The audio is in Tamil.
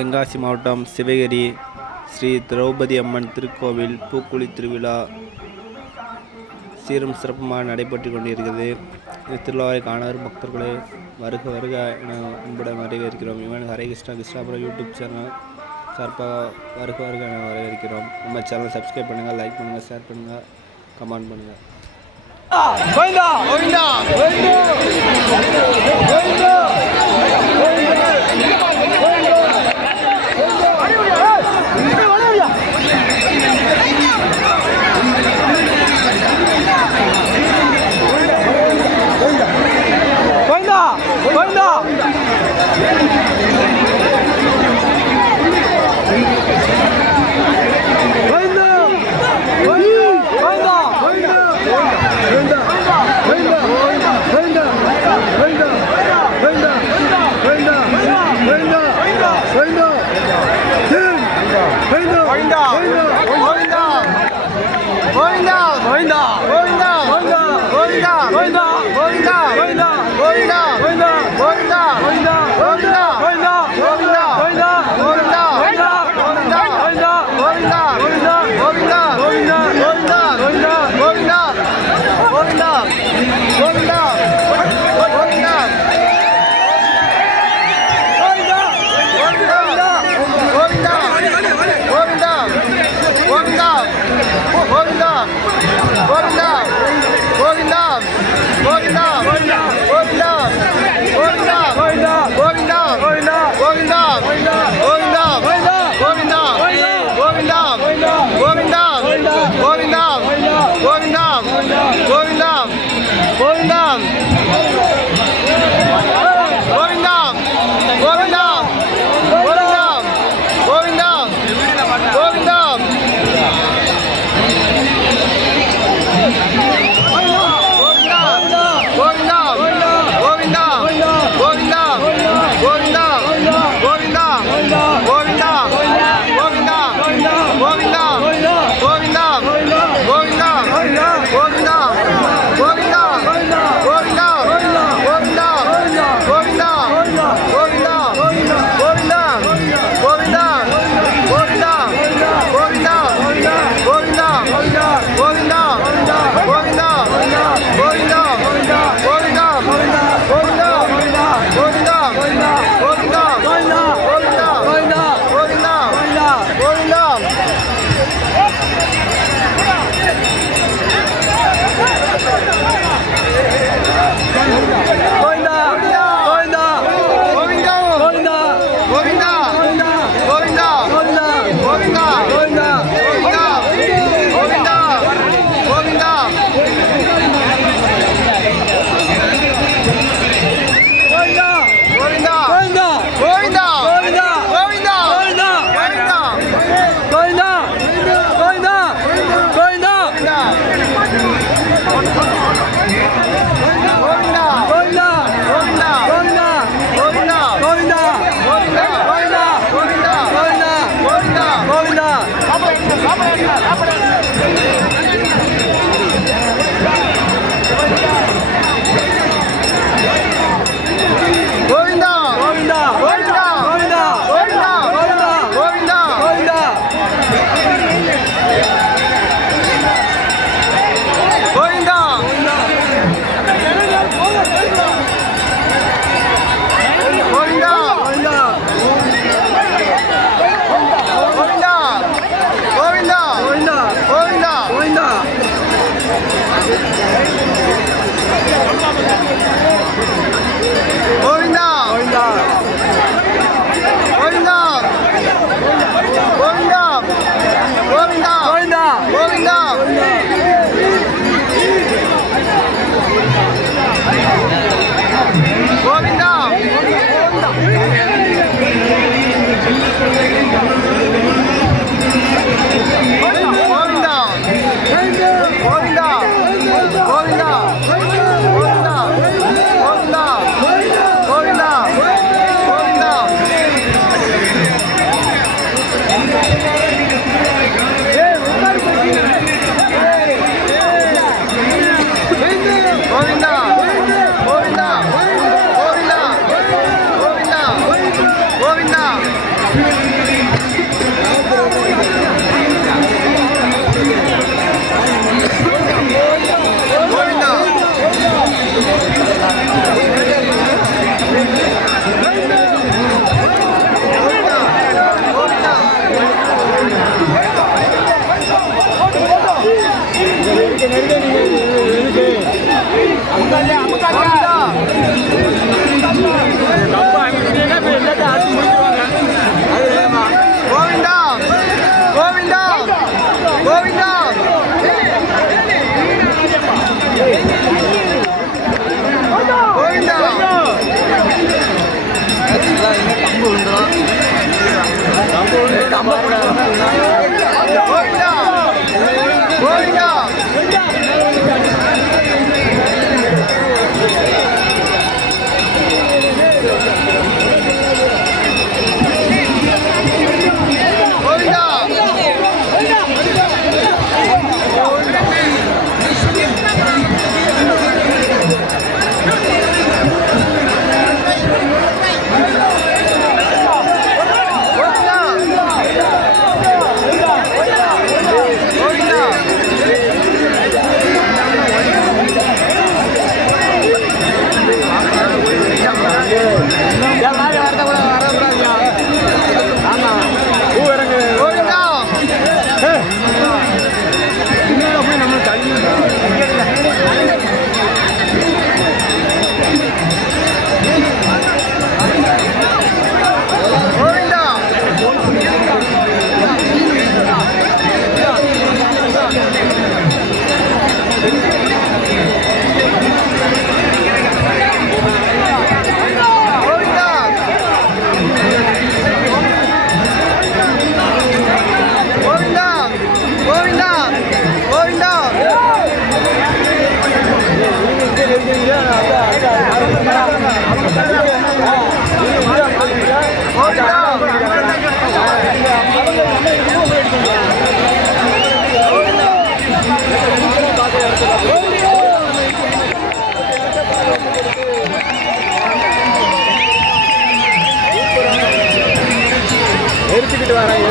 தென்காசி மாவட்டம் சிவகிரி ஸ்ரீ திரௌபதி அம்மன் திருக்கோவில் பூக்குழி திருவிழா சீரும் சிறப்புமாக நடைபெற்று கொண்டிருக்கிறது. இந்த திருவிழாவை காண பக்தர்களே வருக வருக என அன்புடன் வரவேற்கிறோம். இவன் ஹரே கிருஷ்ணா கிருஷ்ணாபுரம் யூடியூப் சேனல் சார்பாக வருக வருக என வரவேற்கிறோம். நம்ம சேனல் சப்ஸ்கிரைப் பண்ணுங்கள் லைக் பண்ணுங்கள் ஷேர் பண்ணுங்கள் கமெண்ட் பண்ணுங்கள் கோவிந்தா! 감사합니다. 黑豆 எடுத்துக்கிட்டு வரேன்.